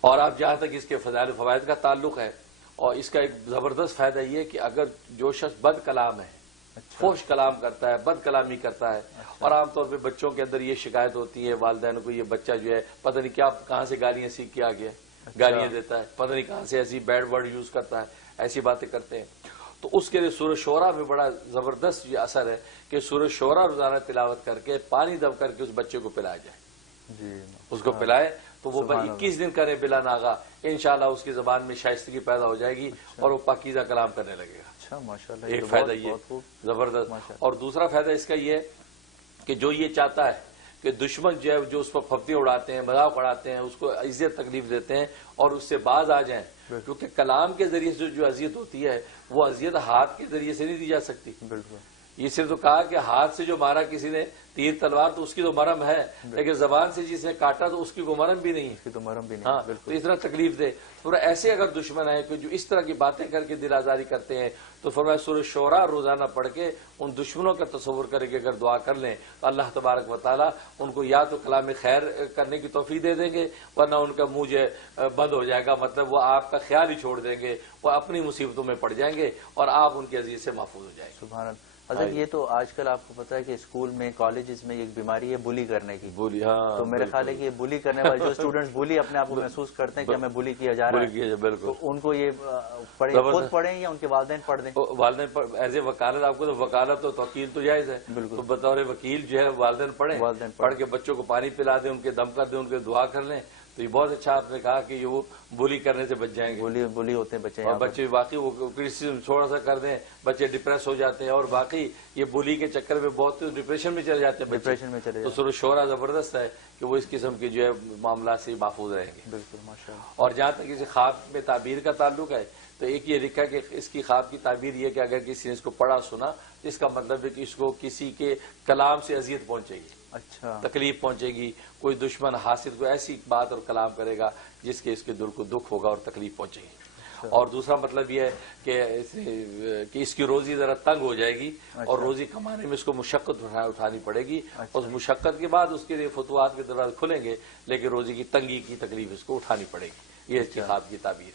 اور اب جہاں تک اس کے فضائل و فوائد کا تعلق ہے، اور اس کا ایک زبردست فائدہ یہ ہے کہ اگر جو شخص بد کلام ہے، فحش کلام کرتا ہے، بد کلامی کرتا ہے، اور عام طور پہ بچوں کے اندر یہ شکایت ہوتی ہے والدین کو، یہ بچہ جو ہے پتہ نہیں کیا کہاں سے گالیاں سیکھ کے آ گیا، گالیاں دیتا ہے، پتہ نہیں کہاں سے ایسی بیڈ ورڈ یوز کرتا ہے، ایسی باتیں کرتے ہیں، تو اس کے لیے سورہ شعراء میں بڑا زبردست یہ اثر ہے کہ سورہ شعراء روزانہ تلاوت کر کے پانی دب کر کے اس بچے کو پلایا جائے، اس کو پلائے تو وہ 21 دن کرے بلا ناغہ، انشاءاللہ اس کی زبان میں شائستگی پیدا ہو جائے گی اور وہ پاکیزہ کلام کرنے لگے گا۔ ایک فائدہ یہ زبردست، اور دوسرا فائدہ اس کا یہ ہے کہ جو یہ چاہتا ہے کہ دشمن جو ہے جو اس پر پھپتیاں اڑاتے ہیں، مذاق اڑاتے ہیں، اس کو اذیت تکلیف دیتے ہیں اور اس سے باز آ جائیں، کیونکہ کلام کے ذریعے سے جو اذیت ہوتی ہے وہ اذیت ہاتھ کے ذریعے سے نہیں دی جا سکتی۔ یہ صرف تو کہا کہ ہاتھ سے جو مارا کسی نے تیر تلوار تو اس کی تو مرم ہے، لیکن زبان سے جس نے کاٹا تو اس کی کوئی مرم بھی نہیں ہے، ہاں تو اس طرح تکلیف دے۔ تو ایسے اگر دشمن ہے کہ جو اس طرح کی باتیں کر کے دل آزاری کرتے ہیں تو فرمایا سورہ شعراء روزانہ پڑھ کے ان دشمنوں کا تصور کرے کہ اگر دعا کر لیں تو اللہ تبارک و تعالیٰ ان کو یا تو کلام خیر کرنے کی توفیق دے دیں گے، ورنہ ان کا منہ جو بند ہو جائے گا، مطلب وہ آپ کا خیال ہی چھوڑ دیں گے، وہ اپنی مصیبتوں میں پڑ جائیں گے اور آپ ان کے اذیت سے محفوظ ہو جائیں گے۔ سبحان اللہ۔ حضرت یہ تو آج کل آپ کو پتا ہے کہ اسکول میں کالجز میں ایک بیماری ہے بلی کرنے کی، تو میرے خیال ہے کہ یہ بلی کرنے والے جو اسٹوڈنٹس بلی اپنے آپ کو محسوس کرتے ہیں کہ ہمیں بلی کیا جا رہا ہے، تو ان کو یہ خود پڑھیں یا ان کے والدین پڑھ دیں؟ والدین ایز اے وکالت، آپ کو تو وکالت و توکیل تو جائز ہے، تو بطور وکیل جو ہے والدین پڑھیں، پڑھ کے بچوں کو پانی پلا دیں، ان کے دم کر دیں، ان کے دعا کر لیں، تو یہ بہت اچھا آپ نے کہا کہ یہ وہ بلی کرنے سے بچ جائیں گے۔ بلی ہوتے ہیں بچے، اور بچے واقعی وہ کرٹیسزم تھوڑا سا کر دیں بچے ڈپریس ہو جاتے ہیں، اور باقی یہ بلی کے چکر میں بہت ڈپریشن میں چلے جاتے ہیں بچے، تو سورہ شعراء زبردست ہے کہ وہ اس قسم کے جو ہے معاملات سے محفوظ رہیں گے۔ بالکل ماشاءاللہ۔ اور جہاں تک کسی خواب میں تعبیر کا تعلق ہے تو ایک یہ لکھا کہ اس کی خواب کی تعبیر یہ کہ اگر کسی نے اس کو پڑھا سنا تو اس کا مطلب ہے کہ اس کو کسی کے کلام سے اذیت پہنچے گی، اچھا تکلیف پہنچے گی، کوئی دشمن حاسد کو ایسی بات اور کلام کرے گا جس کے اس کے دل کو دکھ ہوگا اور تکلیف پہنچے گی۔ اور دوسرا مطلب یہ ہے کہ اس کی روزی ذرا تنگ ہو جائے گی اور روزی کمانے میں اس کو مشقت اٹھانی پڑے گی، اس مشقت کے بعد اس کے لیے فتوحات کے دروازے کھلیں گے، لیکن روزی کی تنگی کی تکلیف اس کو اٹھانی پڑے گی۔ یہ اس کی خواب کی تعبیر ہے۔